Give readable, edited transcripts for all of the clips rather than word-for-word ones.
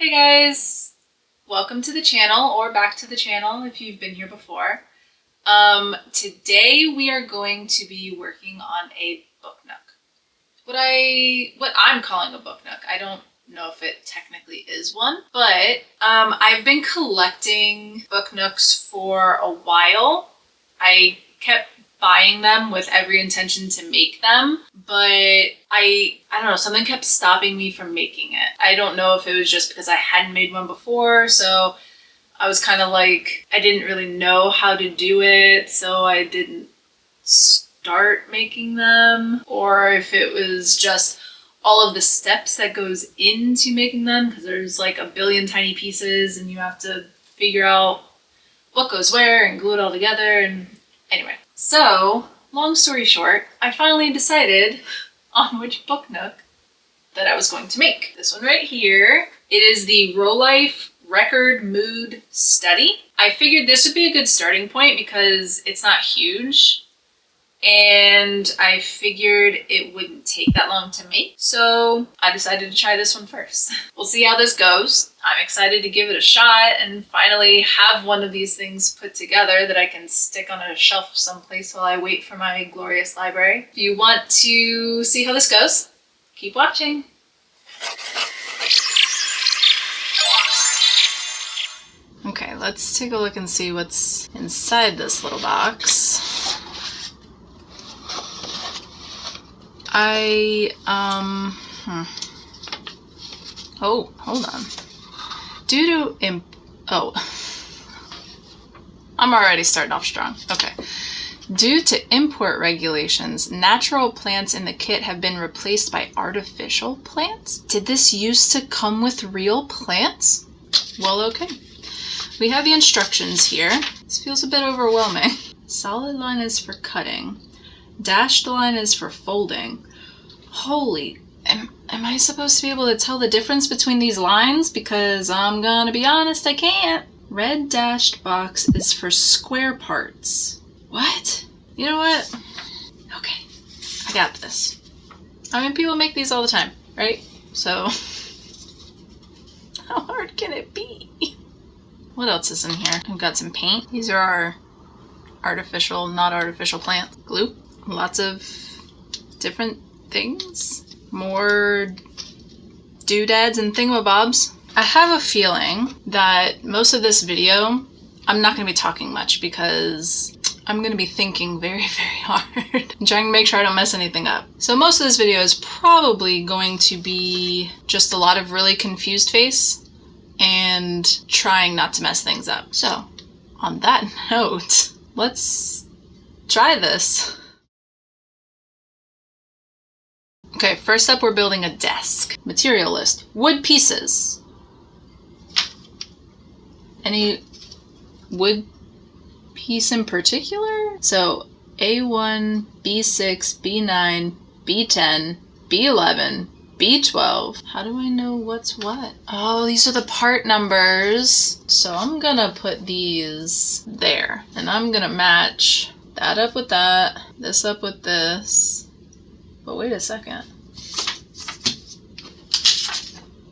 Hey guys! Welcome to the channel, or back to the channel if you've been here before. Today we are going to be working on a book nook. What I'm calling a book nook. I don't know if it technically is one, but I've been collecting book nooks for a while. I kept buying them with every intention to make them, but I don't know, something kept stopping me from making it. I don't know if it was just because I hadn't made one before, so I was kind of like, I didn't really know how to do it, so I didn't start making them, or if it was just all of the steps that goes into making them, because there's like a billion tiny pieces and you have to figure out what goes where and glue it all together. And anyway, so long story short, I finally decided on which book nook that I was going to make. This one right here. It is the Rolife Record Mood Study. I figured this would be a good starting point because it's not huge, and I figured it wouldn't take that long to make. So I decided to try this one first. We'll see how this goes. I'm excited to give it a shot and finally have one of these things put together that I can stick on a shelf someplace while I wait for my glorious library. If you want to see how this goes, keep watching. Okay, let's take a look and see what's inside this little box. Oh, hold on. I'm already starting off strong. Okay. Due to import regulations, natural plants in the kit have been replaced by artificial plants? Did this used to come with real plants? Well, okay. We have the instructions here. This feels a bit overwhelming. Solid line is for cutting. Dashed line is for folding. Holy, am I supposed to be able to tell the difference between these lines? Because I'm gonna be honest, I can't. Red dashed box is for square parts. What? You know what? Okay, I got this. I mean, people make these all the time, right? So, how hard can it be? What else is in here? We've got some paint. These are our artificial, not artificial plants. Glue. Lots of different things. More doodads and thingamabobs. I have a feeling that most of this video, I'm not going to be talking much because I'm going to be thinking very, very hard. I'm trying to make sure I don't mess anything up. So most of this video is probably going to be just a lot of really confused face and trying not to mess things up. So on that note, let's try this. Okay, first up we're building a desk. Material list. Wood pieces. Any wood piece in particular? So A1, B6, B9, B10, B11, B12. How do I know what's what? Oh, these are the part numbers. So I'm gonna put these there. And I'm gonna match that up with that, this up with this. But wait a second.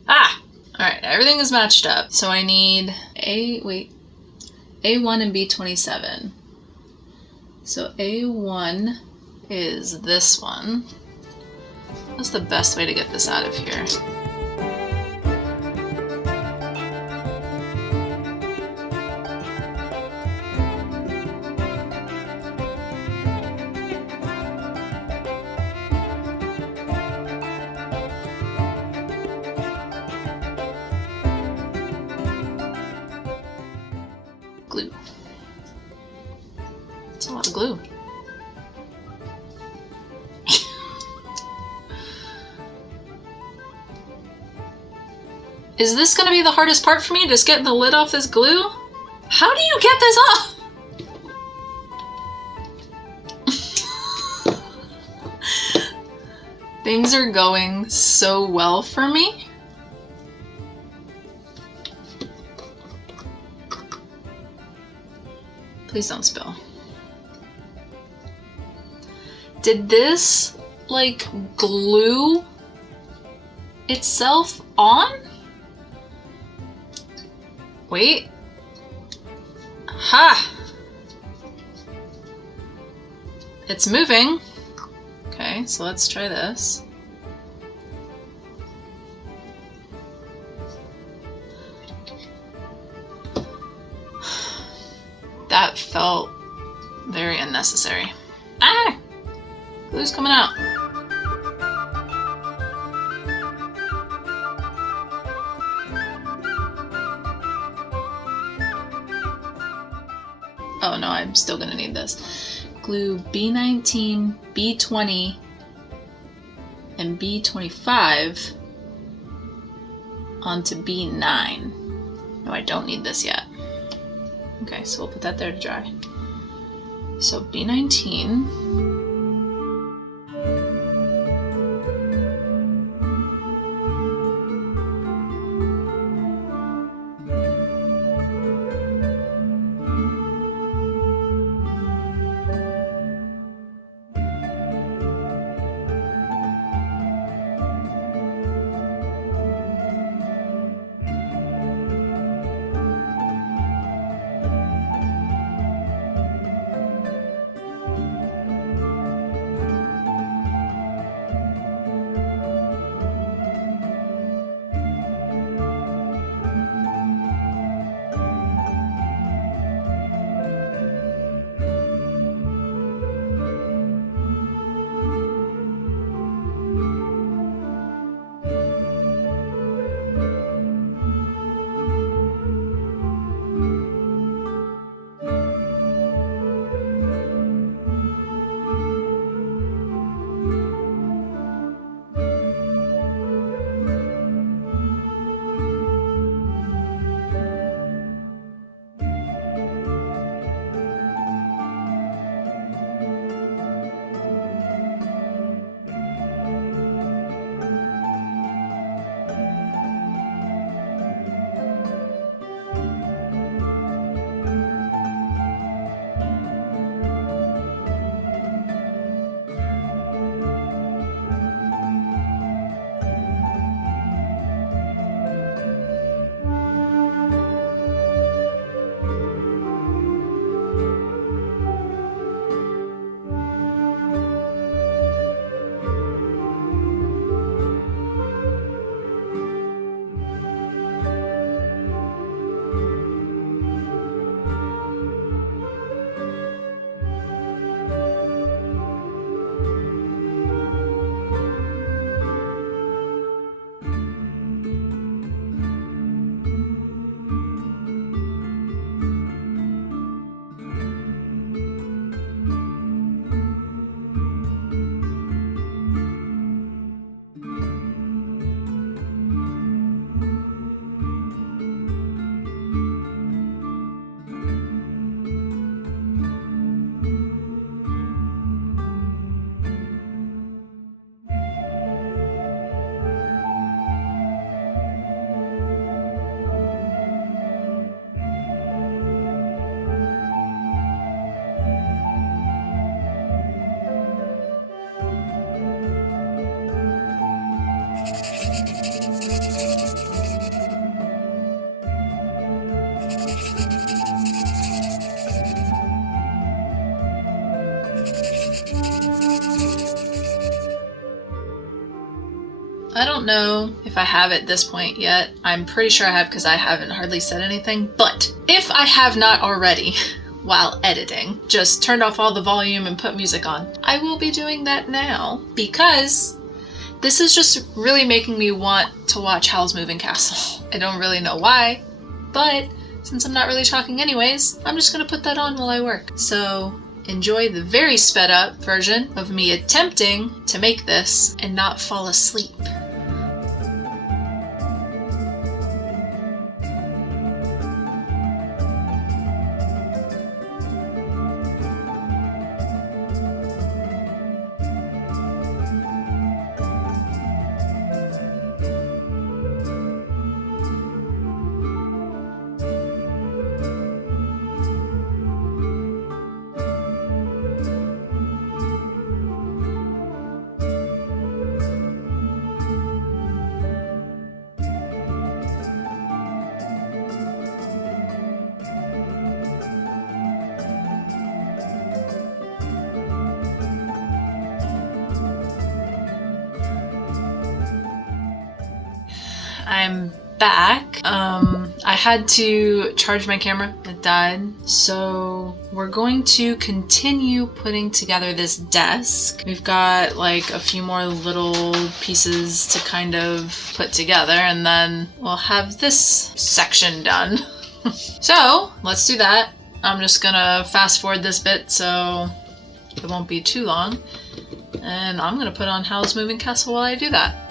Ah! Alright, everything is matched up. So I need A1 and B27. So A1 is this one. What's the best way to get this out of here? Glue. It's a lot of glue. Is this gonna be the hardest part for me? Just getting the lid off this glue? How do you get this off? Things are going so well for me. Please don't spill. Did this, like, glue itself on? Wait. Ha! It's moving. Okay, so let's try this. That felt very unnecessary. Ah! Glue's coming out. Oh no, I'm still gonna need this. Glue B19, B20, and B25 onto B9. No, I don't need this yet. Okay, so we'll put that there to dry. So B19. I don't know if I have at this point yet. I'm pretty sure I have because I haven't hardly said anything. But if I have not already, while editing, just turned off all the volume and put music on, I will be doing that now because this is just really making me want to watch Howl's Moving Castle. I don't really know why, but since I'm not really talking anyways, I'm just gonna put that on while I work. So enjoy the very sped up version of me attempting to make this and not fall asleep. I'm back. I had to charge my camera, it died. So we're going to continue putting together this desk. We've got like a few more little pieces to kind of put together, and then we'll have this section done. So let's do that. I'm just gonna fast forward this bit so it won't be too long. And I'm gonna put on Howl's Moving Castle while I do that.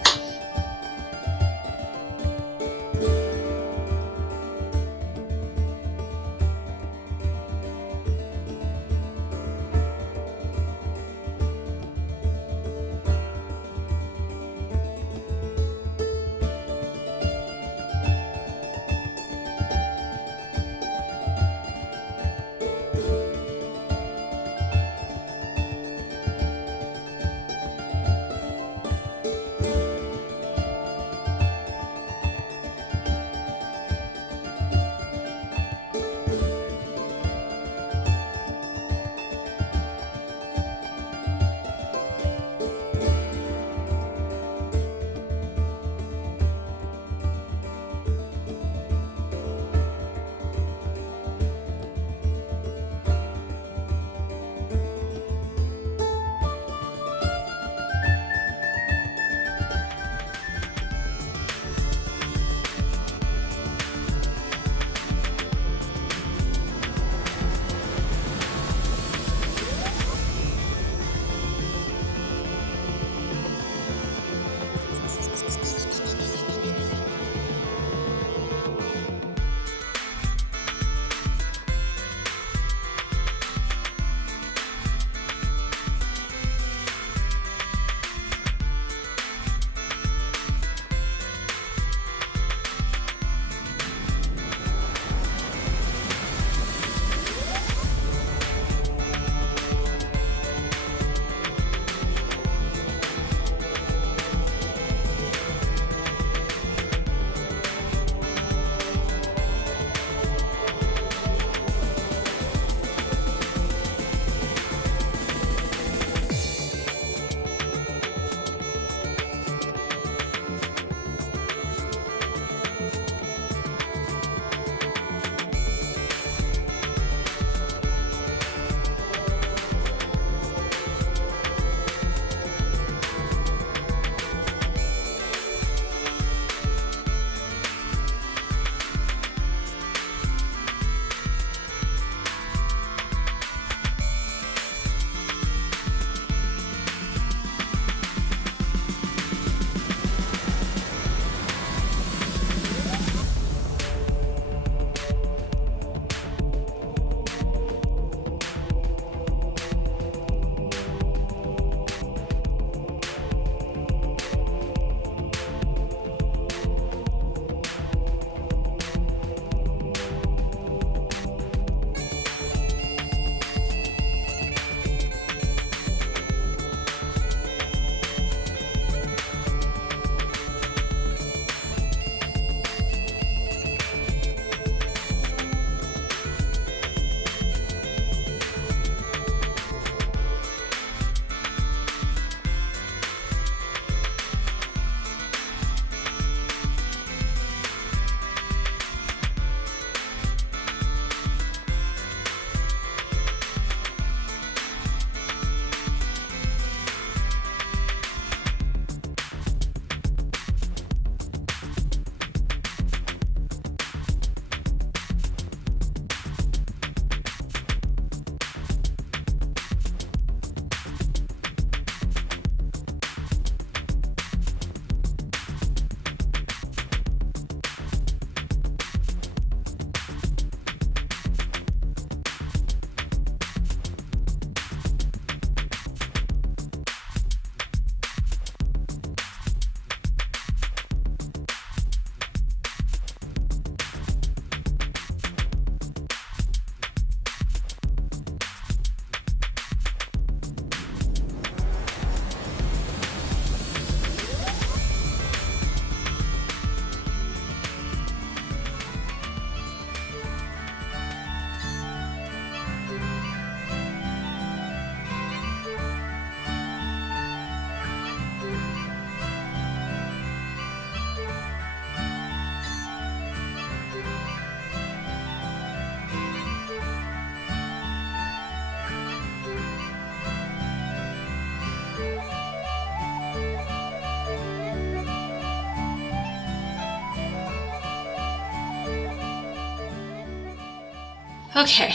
Okay,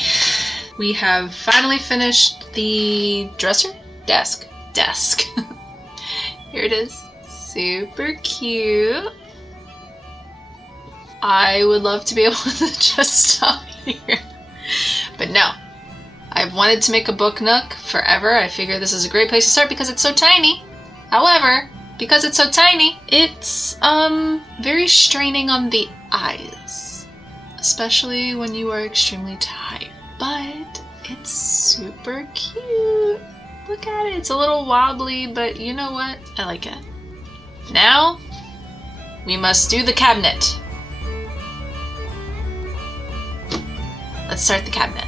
we have finally finished the desk. Here it is. Super cute. I would love to be able to just stop here. But no. I've wanted to make a book nook forever. I figure this is a great place to start because it's so tiny. However, because it's so tiny, it's very straining on the eyes. Especially when you are extremely tired. But it's super cute. Look at it. It's a little wobbly, but you know what? I like it. Now, we must do the cabinet. Let's start the cabinet.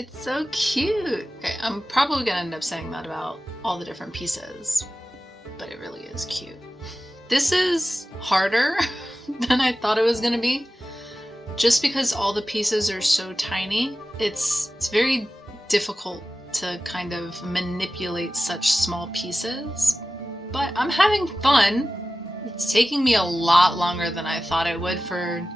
It's so cute. Okay, I'm probably gonna end up saying that about all the different pieces, but it really is cute. This is harder than I thought it was gonna be, just because all the pieces are so tiny. It's very difficult to kind of manipulate such small pieces, but I'm having fun. It's taking me a lot longer than I thought it would for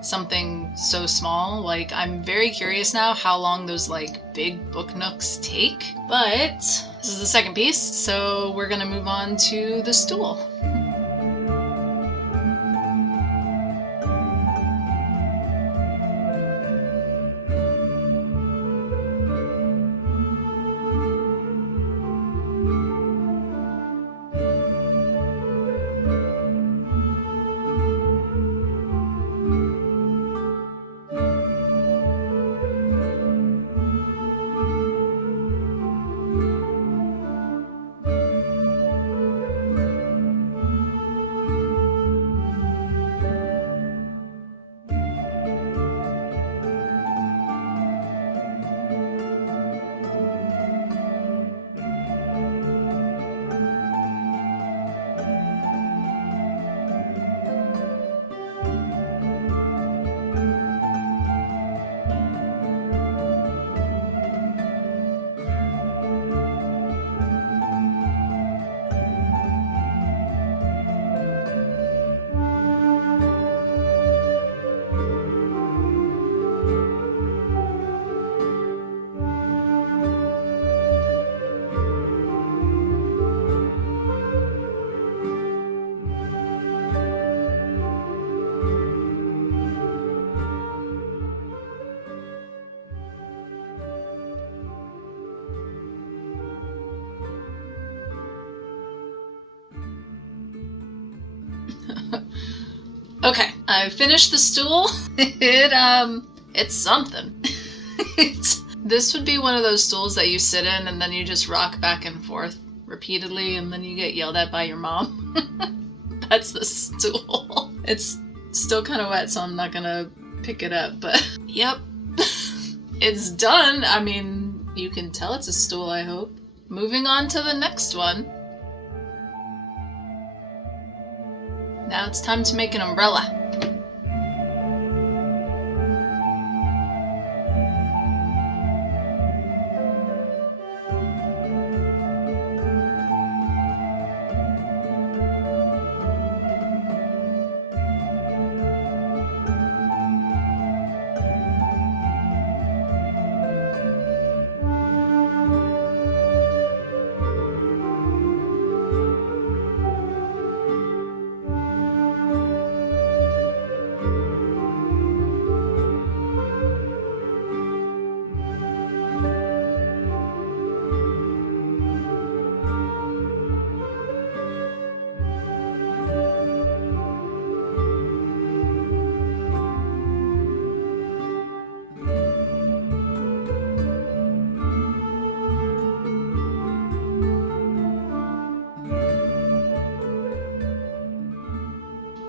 something so small. Like, I'm very curious now how long those like big book nooks take, but this is the second piece, so we're gonna move on to the stool. Okay, I finished the stool. It's something. This would be one of those stools that you sit in and then you just rock back and forth repeatedly and then you get yelled at by your mom. That's the stool. It's still kind of wet, so I'm not gonna pick it up, but yep. It's done. I mean, you can tell it's a stool, I hope. Moving on to the next one. Now it's time to make an umbrella.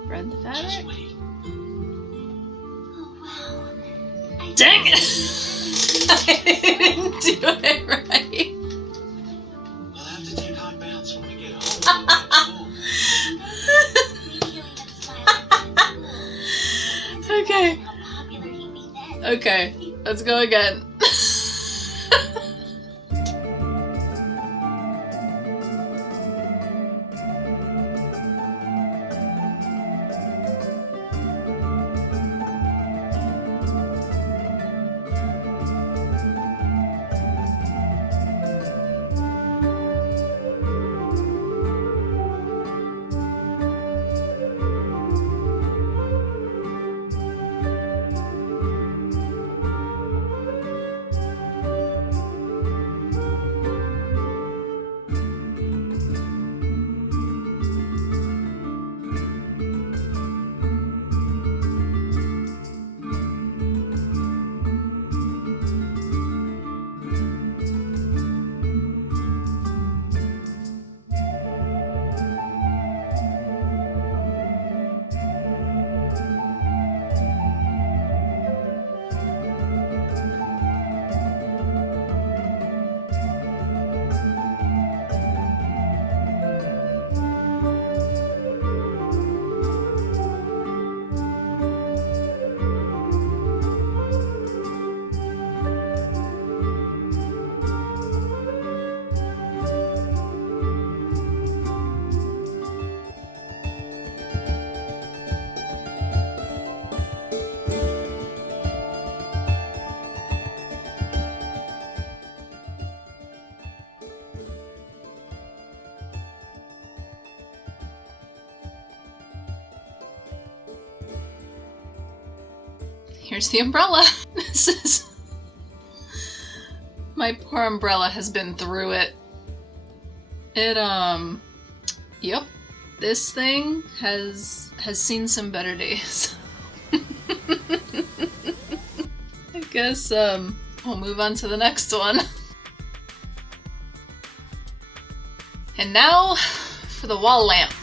Spread the fabric. Oh wow. Dang it! I didn't do it right. We'll have to take hot baths when we get home. Okay. How popular he'd be then. Okay, let's go again. here's the umbrella. This is... My poor umbrella has been through it. Yep. This thing has seen some better days. I guess, we'll move on to the next one. And now, for the wall lamp.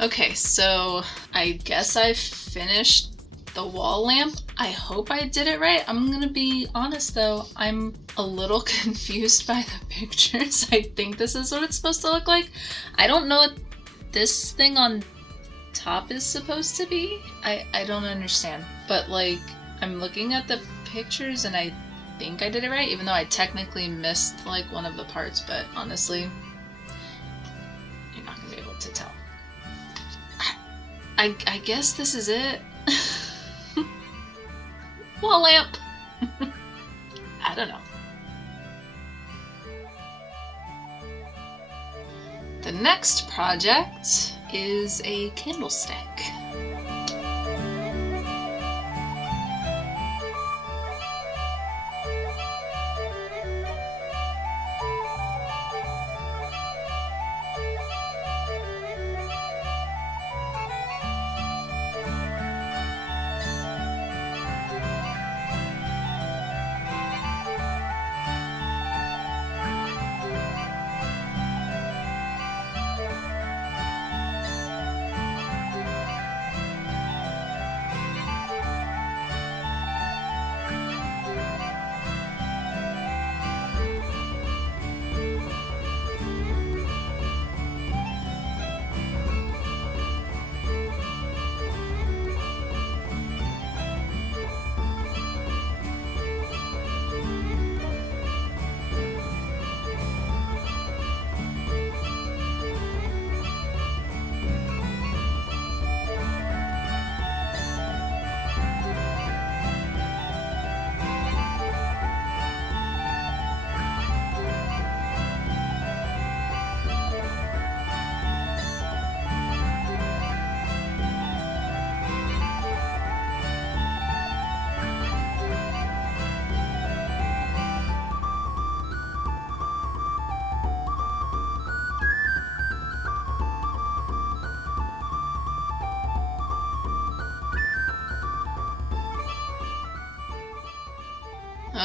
Okay, so I guess I finished the wall lamp. I hope I did it right. I'm gonna be honest though, I'm a little confused by the pictures. I think this is what it's supposed to look like. I don't know what this thing on top is supposed to be. I don't understand. But like, I'm looking at the pictures and I think I did it right, even though I technically missed like one of the parts, but honestly, you're not gonna be able to tell. I guess this is it. Wall lamp. I don't know. The next project is a candlestick.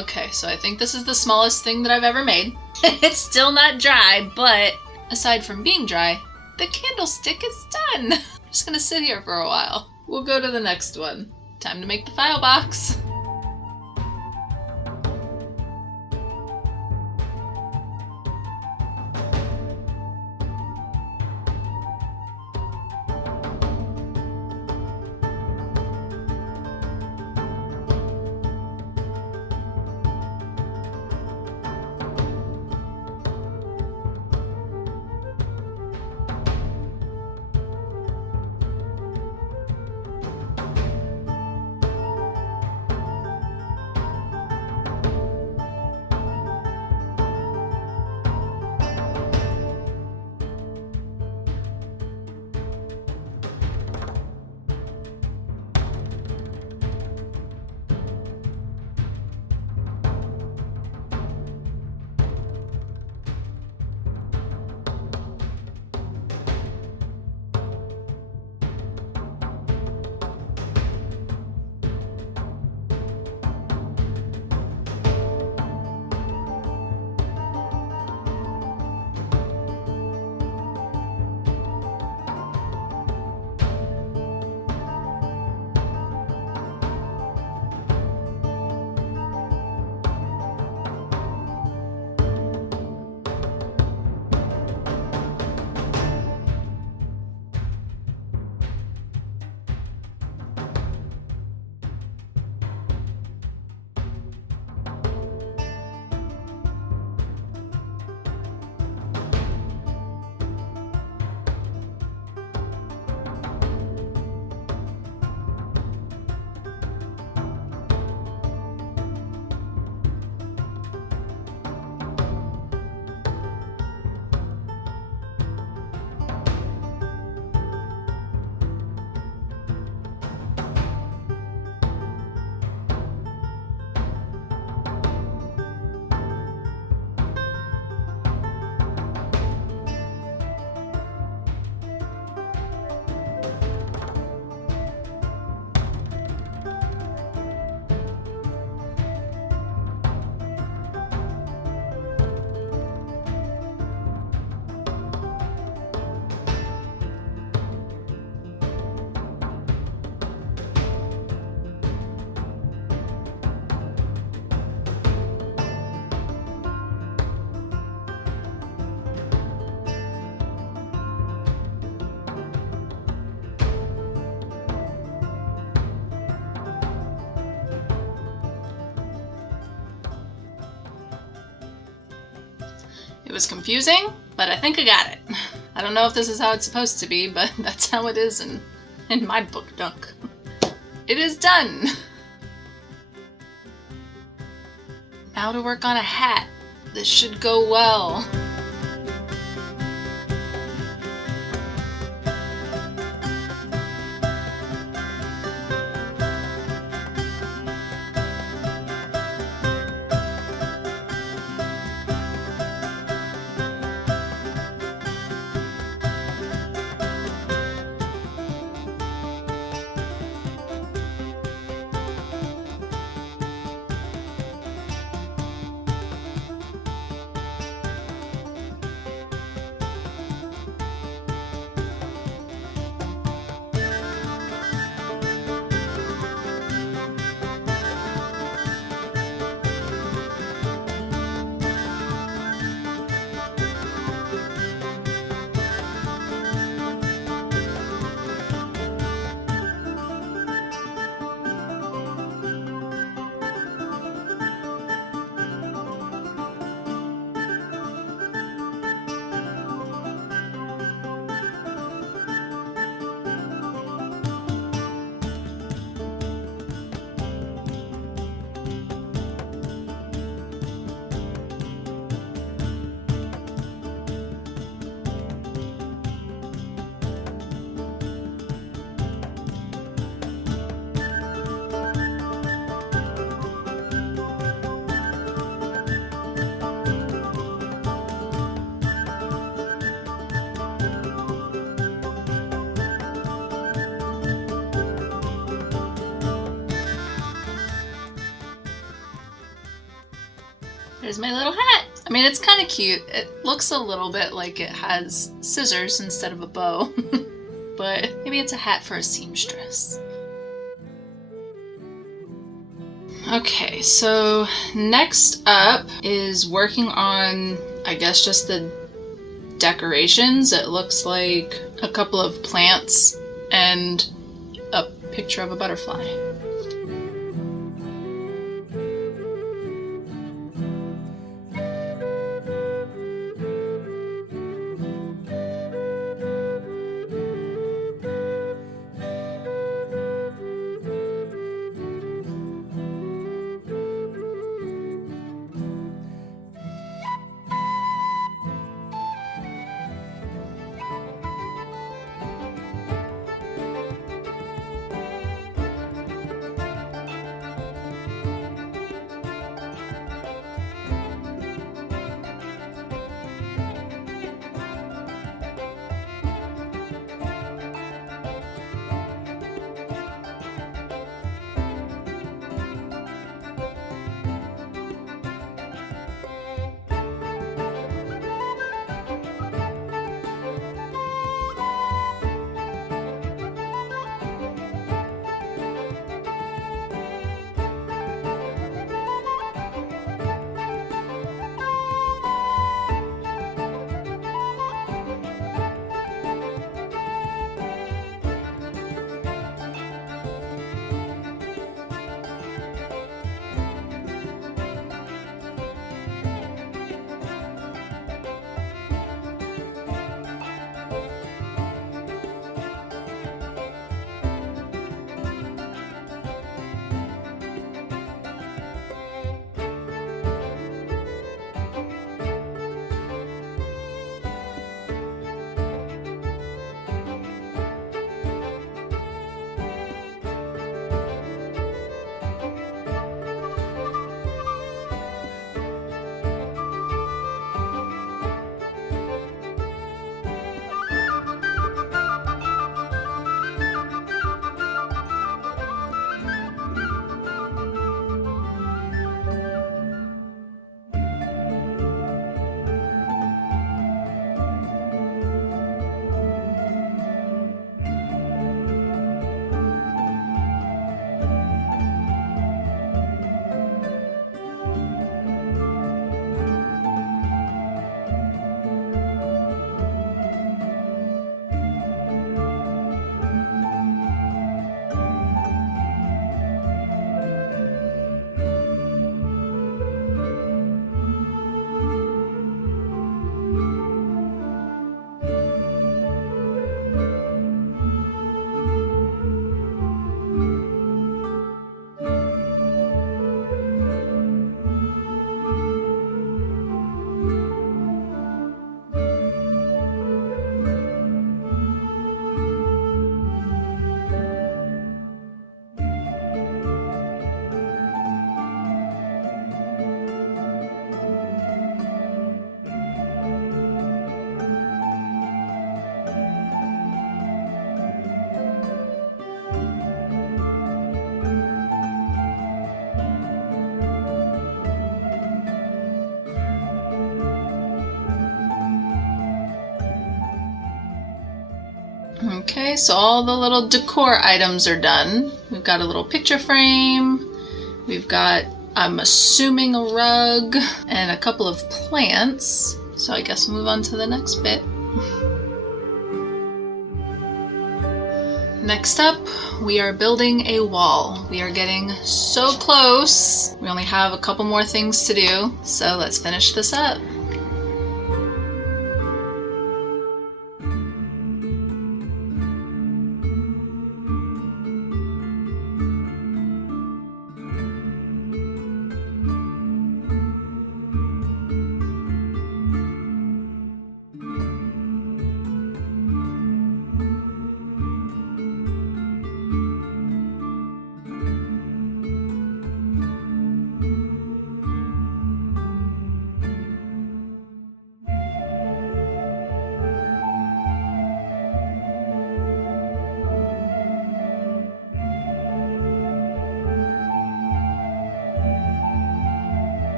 Okay, so I think this is the smallest thing that I've ever made. It's still not dry, but aside from being dry, the candlestick is done. I'm just gonna sit here for a while. We'll go to the next one. Time to make the file box. It was confusing, but I think I got it. I don't know if this is how it's supposed to be, but that's how it is in my book nook. It is done! Now to work on a hat. This should go well. There's my little hat. I mean, it's kind of cute. It looks a little bit like it has scissors instead of a bow, but maybe it's a hat for a seamstress. Okay, so next up is working on, I guess, just the decorations. It looks like a couple of plants and a picture of a butterfly. Okay, so all the little decor items are done. We've got a little picture frame, we've got, I'm assuming, a rug, and a couple of plants. So I guess we'll move on to the next bit. Next up, we are building a wall. We are getting so close. We only have a couple more things to do, so let's finish this up.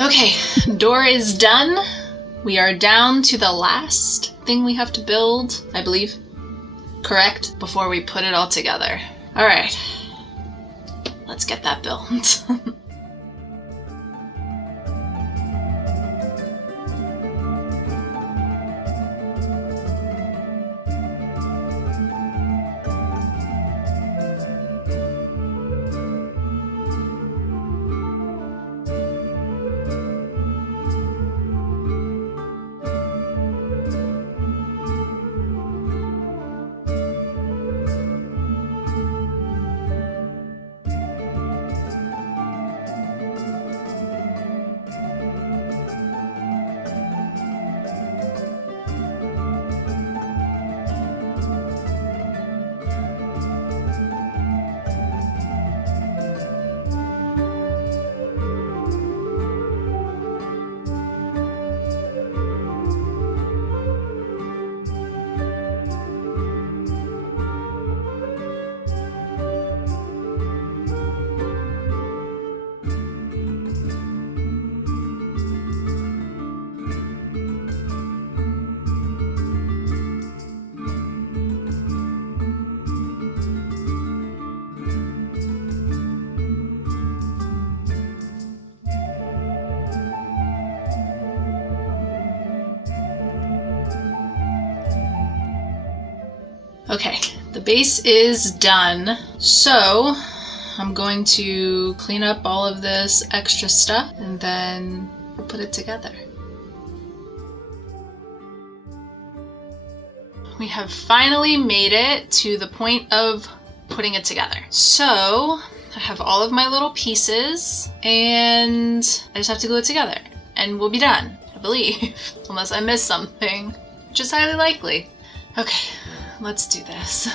Okay, door is done. We are down to the last thing we have to build, I believe. Correct? Before we put it all together. All right, let's get that built. Okay, the base is done. So I'm going to clean up all of this extra stuff and then we'll put it together. We have finally made it to the point of putting it together. So I have all of my little pieces and I just have to glue it together and we'll be done, I believe, unless I miss something, which is highly likely. Okay, let's do this.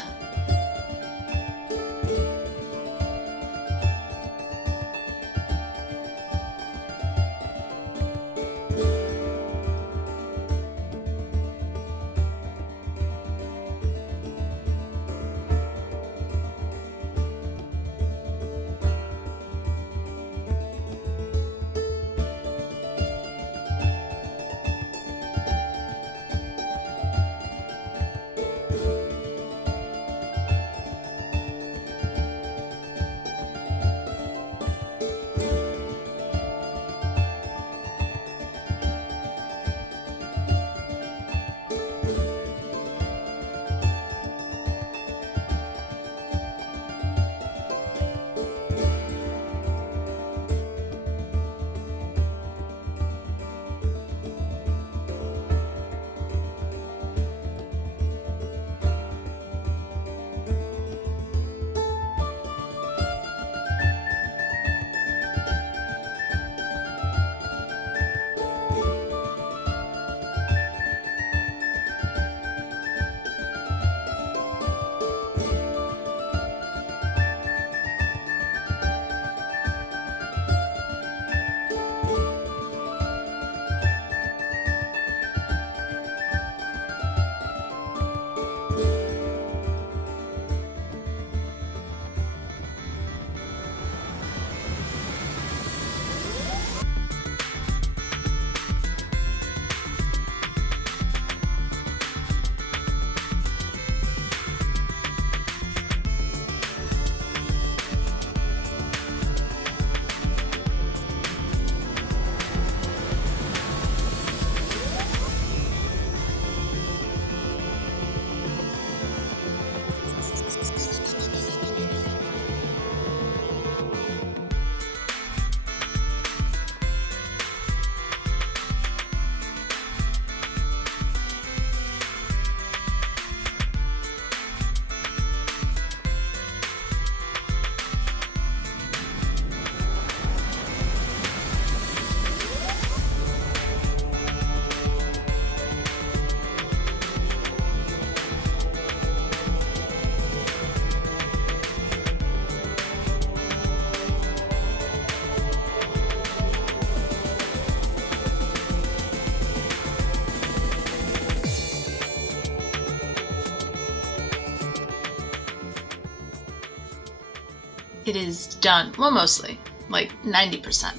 It is done. Well, mostly, like 90%.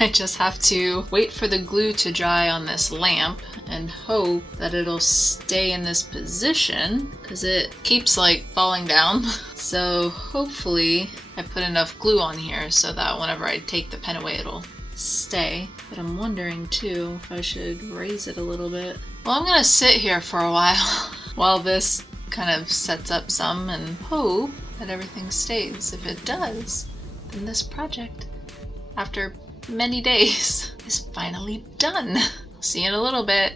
I just have to wait for the glue to dry on this lamp and hope that it'll stay in this position because it keeps like falling down. So hopefully I put enough glue on here so that whenever I take the pen away, it'll stay. But I'm wondering too if I should raise it a little bit. Well, I'm gonna sit here for a while this kind of sets up some and hope that everything stays. If it does, then this project, after many days, is finally done. See you in a little bit.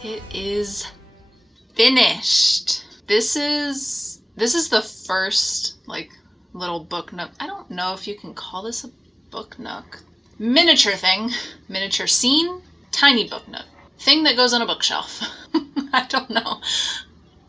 It is finished. This is the first like little book nook. I don't know if you can call this a book nook. Miniature thing, miniature scene, tiny book nook. Thing that goes on a bookshelf. I don't know.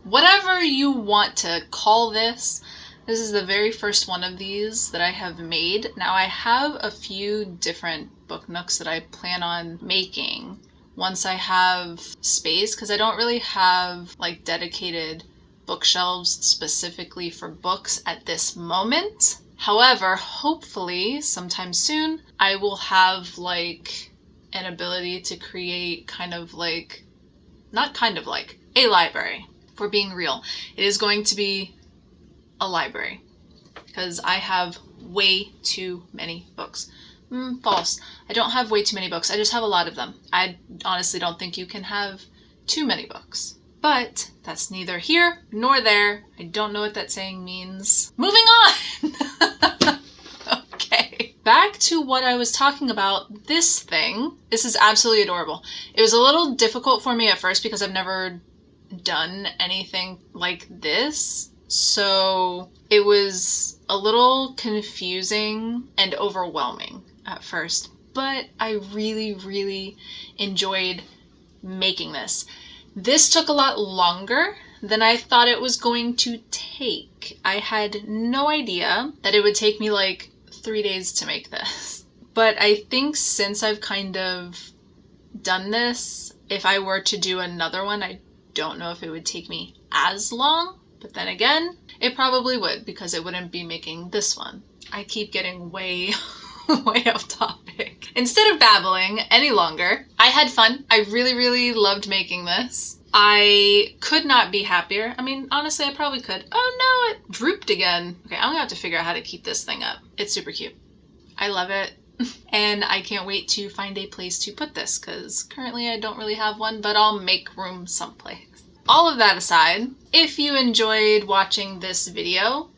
Whatever you want to call this. This is the very first one of these that I have made. Now I have a few different book nooks that I plan on making once I have space, because I don't really have like dedicated bookshelves specifically for books at this moment. However, hopefully sometime soon I will have like an ability to create kind of like, not kind of like, a library. For being real, it is going to be a library because I have way too many books. False. I don't have way too many books. I just have a lot of them. I honestly don't think you can have too many books. But that's neither here nor there. I don't know what that saying means. Moving on! Okay. Back to what I was talking about. This thing. This is absolutely adorable. It was a little difficult for me at first because I've never done anything like this. So it was a little confusing and overwhelming at first, but I really, really enjoyed making this. This took a lot longer than I thought it was going to take. I had no idea that it would take me like 3 days to make this. But I think since I've kind of done this, if I were to do another one, I don't know if it would take me as long. But then again, it probably would because it wouldn't be making this one. I keep getting way off topic. Instead of babbling any longer, I had fun. I really, really loved making this. I could not be happier. I mean, honestly, I probably could. Oh no, it drooped again. Okay, I'm gonna have to figure out how to keep this thing up. It's super cute. I love it. And I can't wait to find a place to put this because currently I don't really have one, but I'll make room someplace. All of that aside, if you enjoyed watching this video,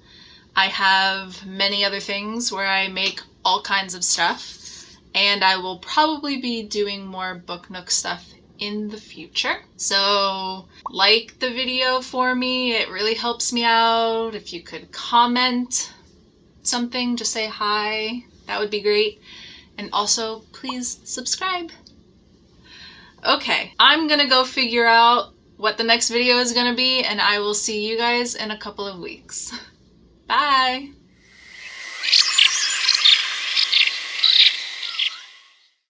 I have many other things where I make all kinds of stuff, and I will probably be doing more Book Nook stuff in the future. So like the video for me, it really helps me out. If you could comment something, just say hi, that would be great. And also please subscribe. Okay, I'm gonna go figure out what the next video is gonna be, and I will see you guys in a couple of weeks. Bye!